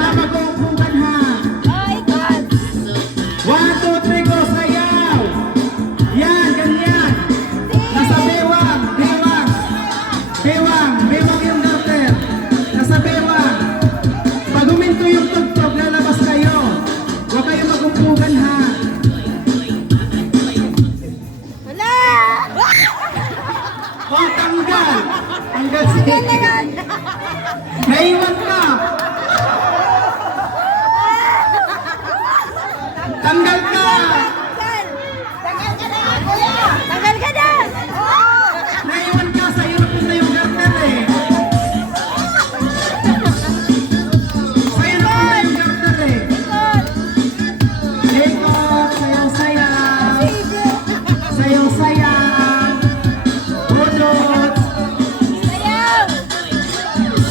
Wala mag-uupukan ha. One, two, three, go, sayaw! Yan, ganyan. Nasa bewang, bewang. Bewang, bewang yung garter. Nasa bewang. Pag huminto yung tugtog, lalabas kayo. Huwag kayo mag-uupukan ha. Oh, tanggal! Tanggal si... Naiwan ka! Tanggal ka! Tanggal ka na! Naiwan ka sa hirap na yung garter eh. Sa hirap na yung garter eh. Ikot, sayaw-sayaw. Sayaw-sayaw. Bunot.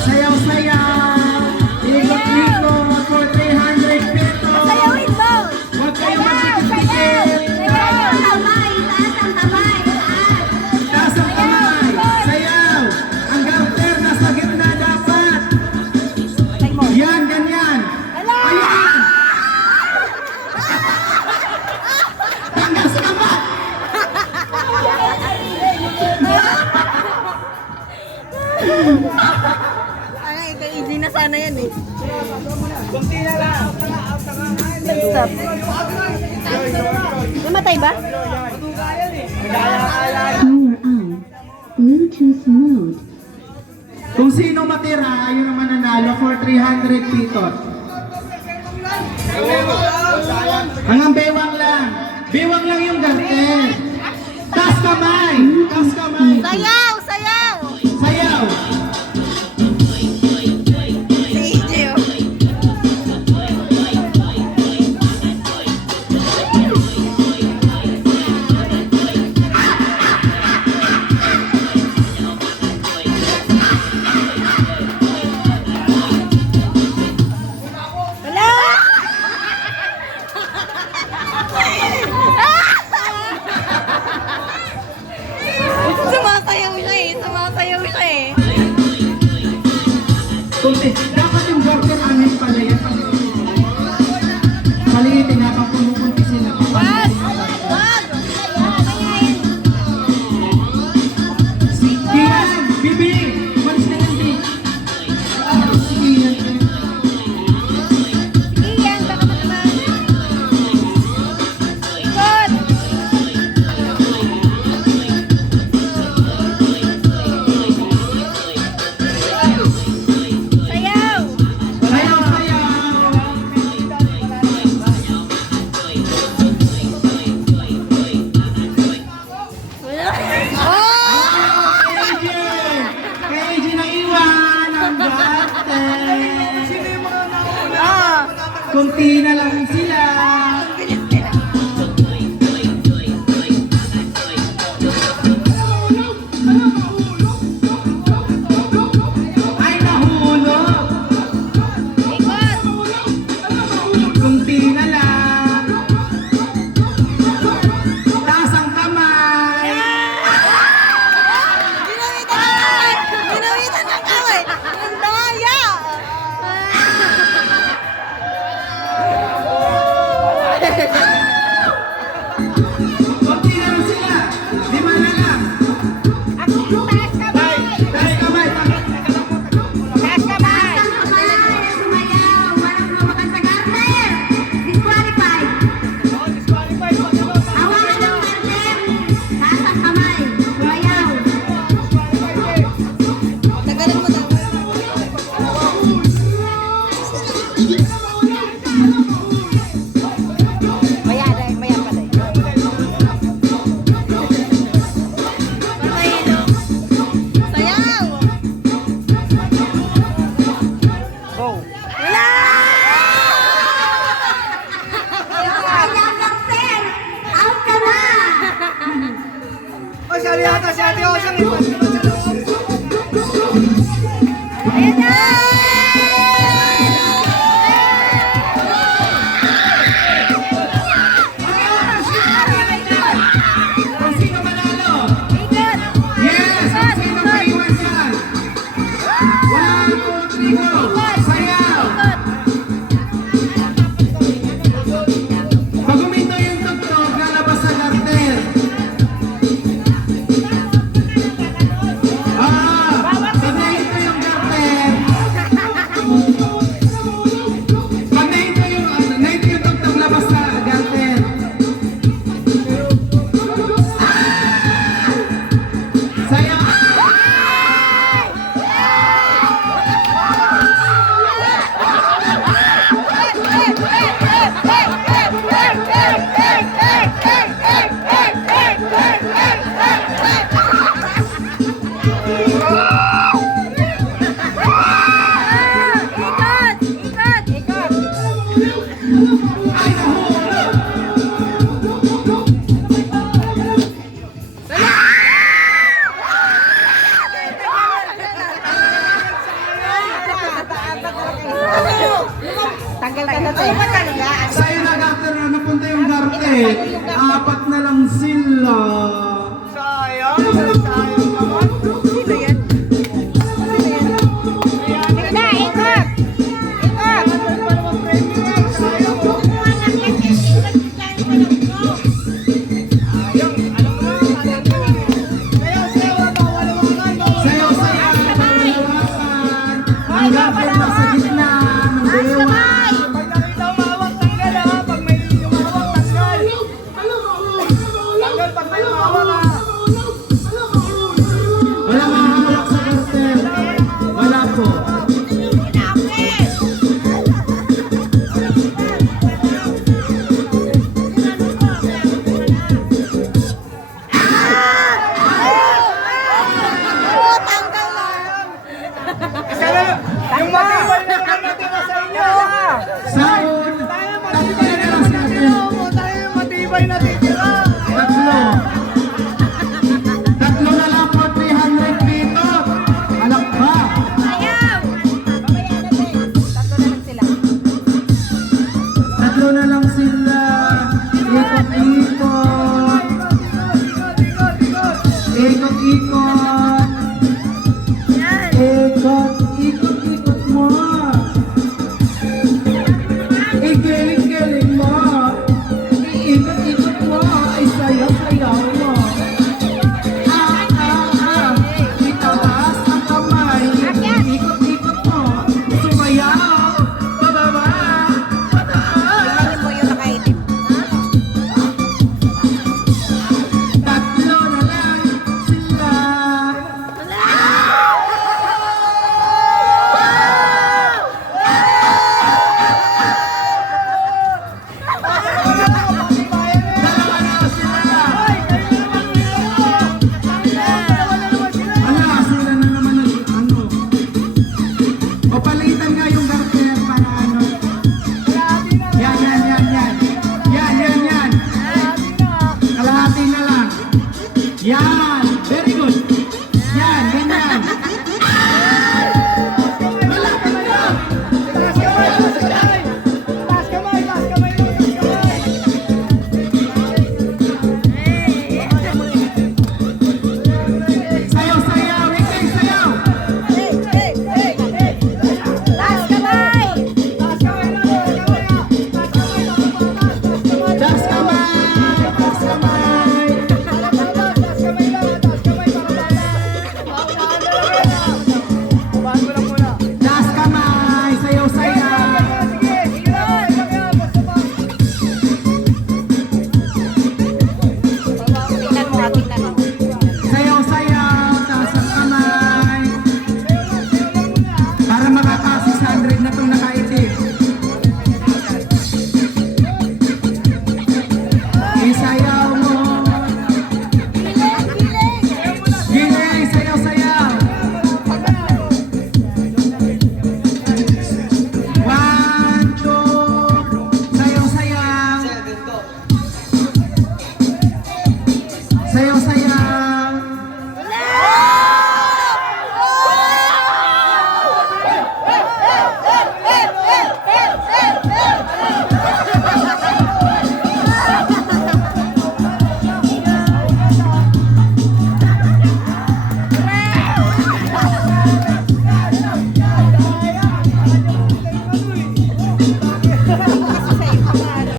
Sayaw-sayaw. Ikot-ikot for 300 pesos. Sayawin mo! Huwag kayo magpipikit. Taas ang kamay. Sayaw. Ang garter nasa gitna dapat. Yan, ganyan. Ayan. Tanggal sa kamay. Ay, easy na sana yan eh. Kunti na lang. Stop. Namatay ba? Power on. Bluetooth mode. Kung sino matira, yun ang mananalo for 300 pitot. Hanggang bewang lang. Bewang lang yung garter. Tas kamay. Tas kamay. Sayaw! Sayaw! Sayaw. Si EJ oh. Wala! Sumasayaw siya eh. Sumasayaw siya eh. Kunti. Dapat yung garter anin pala yan. Maliitin na pang pumupunti sila. Wag! Wag! Diyan. Bibi. Malis na yan, Bibi. Sige yan. Iyan, baka naman. Ikot! Sayaw! Sayaw, sayaw. Oh! KJ! KJ na iwan ang garter. Ah! Kunti na lang sila. Ay, nahulog. Ikot! Kunti na lang. Taas ang kamay. Ginawitan ng kamay! Ginawitan ng kamay! Ang daya! Kunti na lang sila. Lima na lang. Taas kamay! Taas kamay. Taas kamay! Tagalan mo daw. Maya dahil, maya pa dahil. Sayaw! Go! Wala! Ayan na! Kung sino manalo? Ikot! Yes! Kung sino maiwan dyan? 1, 2, 3, go! Sayaw! Ikot! Tanggal ka na, te. Ano ba talaga? Sa'yo na, Garter, na napunta yung Garter. Apat na lang sila. Sino yan? Sige na, ikot! Ikot! Sa'yo, palawakan. Ang Garter na sa gitna ng dalawa. Wala mahawak sa Garter. Wala po. Oo, tanggal lang. Yung matibay na naman natira sa inyo. Sound. Tatlo na lang sa atin. Tayo yung matibay na titira. Tatlo. Tatlo na lang po, 300 dito. Alak ba? Ayaw! Mamaya na, te. Tatlo na lang sila. Tatlo na lang sila. Ikot-ikot. Ikot-ikot. Yan. Ikot-ikot mo. Igiling-giling mo. Iikot-ikot mo. Ay sayaw-sayaw mo. Itaas ang kamay. Ikot-ikot mo. Sumayaw. Pababa. Pataas. Tingnan mo yung nakaitim. Tatlo na lang sila. Dalawa na sila. Ala, sila na naman ng ano. O palitan nga yung Garter para ano. Yan, yan, yan, yan. Yan, yan, yan. Kalahati na lang. Yan. Very good. Yan, ganyan. Wala ka na lang. Sayaw, sayaw. Ikay, sayaw. Taas kamay! Das kamay. Das kamay. Das kamay. Sayaw, sayaw. Tingnan mo, tingnan mo. Sayaw, sayaw. Taas ang kamay. Para makaka 600 na itong nakaitim. Isayaw mo. Giling, sayaw, sayaw. 1, 2. Sayaw, sayaw. Sayaw, sayaw.